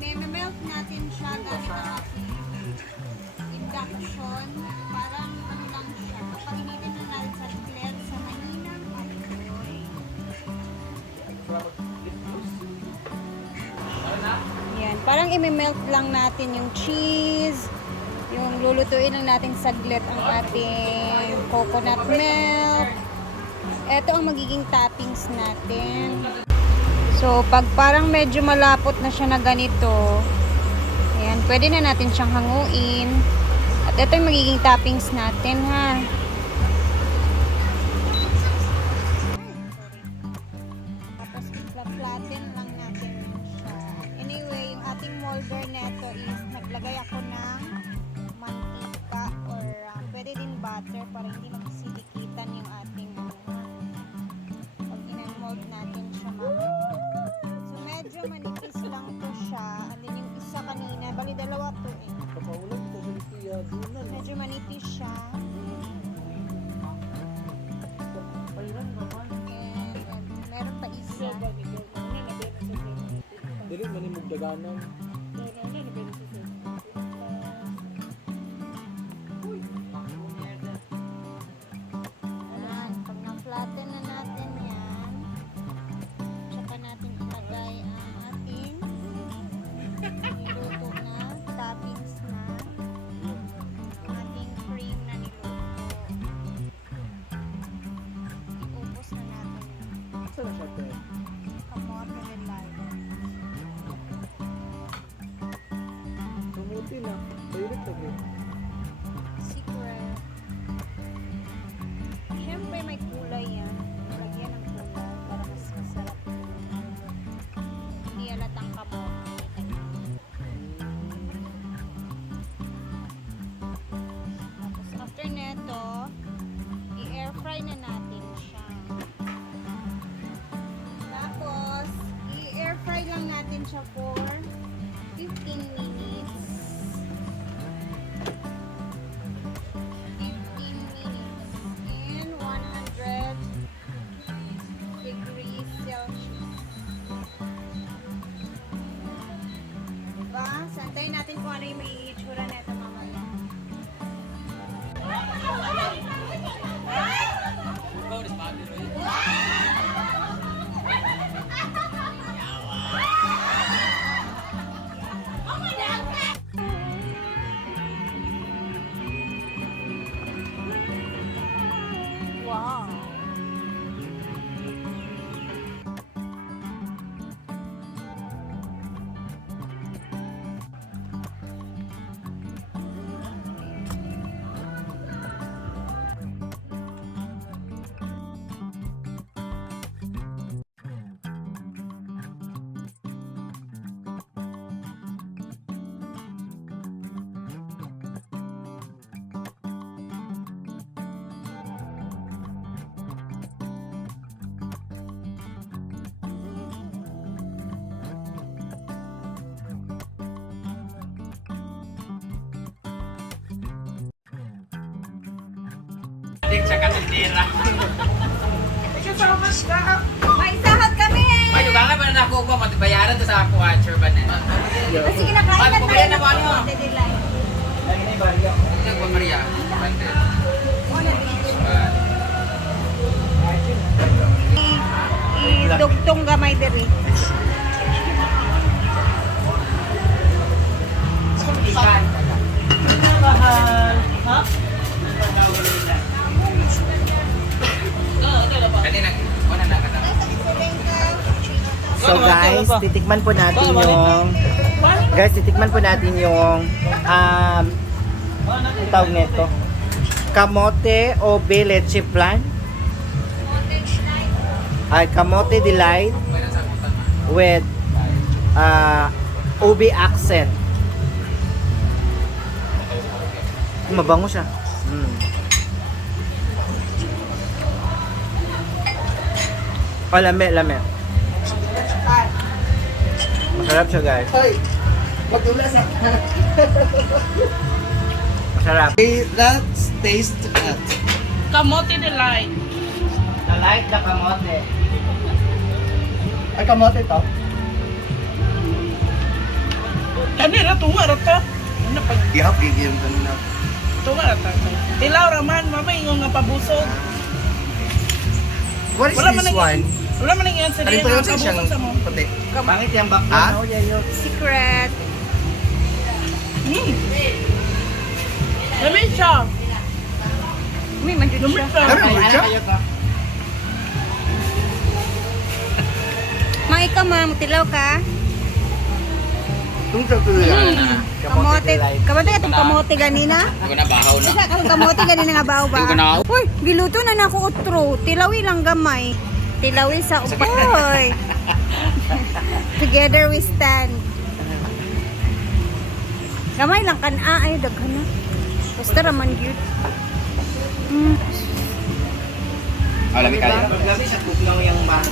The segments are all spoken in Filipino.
i-melt natin siya gamit ang ating induction. Parang ano lang siya. Papainitin na natin sa clear sa maninang apoy. Yan. Parang i-melt lang natin yung cheese. Yung lulutuin lang natin saglit ang ating coconut milk. Ito ang magiging toppings natin. So, pag parang medyo malapot na siya na ganito, ayan, pwede na natin siyang hanguin. At ito yung magiging toppings natin, ha. Tapos, i-flatten lang natin siya. Anyway, yung ating molder neto is naglagay ako ng mantika or pwede din butter para hindi magsilikitan yung ating pag in-mold natin siya mamaya. So medyo manipis lang to siya. And then yung isa kanina, bali dalawa to eh. Medyo manipis siya. And meron pa isa. Dili manimog daganan. Ayan, pag na-flatten na natin yan, tsaka natin ilagay ang ating niluto na toppings na ating cream na niluto. Iubos na natin yung Saan siya pe? kamote and lime. Kamuti na. Direct lagi. Secret. Siyempre may kulay yan. Nalagyan ng kulay para mas masarap. Hindi halatang kamote. Tapos after neto, i-air fry na natin siya. Tapos, i-air fry lang natin siya for 15 minutes. 15 minutes in 100 degrees Celsius. Diba? Santayin natin kung ano yung may itsura neto mamaya. Wow! Adik sa kasindira. May sahod kami! Ay, yung kanga ba na ako ba? Matibayaran to sa ako, watcher ba na? Sige na, kain na tayo Pagpabayan na ng ba ano? kamote de lime. Ito ba, Maria? Bante. I-dugtong gamay diri. Kanina, wala na ka na. So guys, titikman po natin yung ang tawag nito. Kamote o leche flan. Ay, kamote delight Wala sa kutan. with ubi accent. Mabango siya. Oh, lame. Masarap siya, guys. Masarap. Let's taste it. Kamote delight. I like the kamote. Ay, kamote to. Kanina, tunga rata. Ano pa? Ihap, gigil ka na. Tunga rata. Tilaw raman, mama ingon nga pabusog. What is Wala man this nang- one? Wala man yung answer Ano yan. pa yun Ang siyang pabusog sa mo. puti? Pangit yung back Ha? Secret. Lamin siya. May manjud Lamin siya. siya. Ano ba siya? Mang ikaw, ma'am, tilaw ka? Itong sa kuya. Kamote. Kamote itong kamote ganina? Hindi ko na bahaw na. Isa kang kamote ganina nga bao ba? Hindi ko na. Uy, giluto na nako utro. Tilawi lang gamay. Tilawi sa upoy. Together we stand. Gamay lang kan ay daghan na. Basta raman gyud. Alam ka yun. Gabi sa kuglaw yung mas.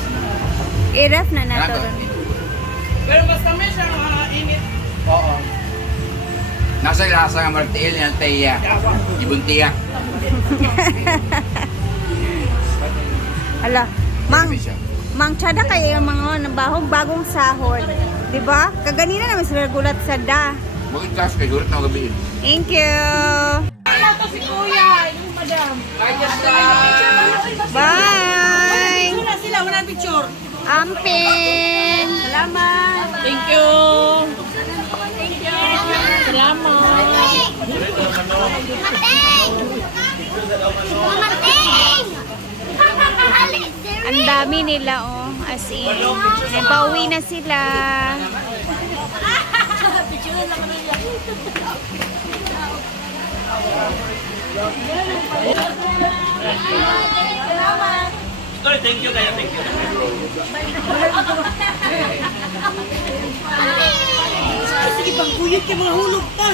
I-ref na nato. Pero basta may siyang init. Oo. Nasa lasa ng martiil niya, Teya. Ibon tiyak. Hala, Mang Chada kayo yung mga nabahog bagong sahod. 'Di ba? Kaganina naman sila gulat sa da. Bakit kas kay Gulat na gabi? Thank you. Wala to si Kuya, yung madam. Bye. Wala sila, wala picture. Ampin. Salamat. Thank you. Salamat. Ang dami nila oh, as in. Pauwi na sila. Sige, pagkuyot ka mga hulog ka.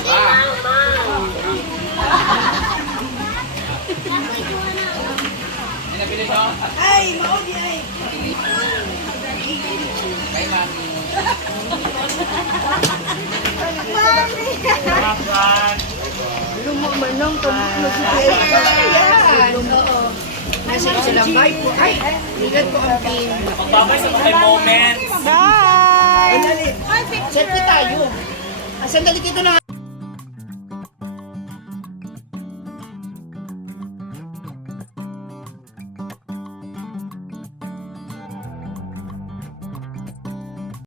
Ay, maudi ay. Kay mami. Bye. Selfie tayo. Sandali dito na.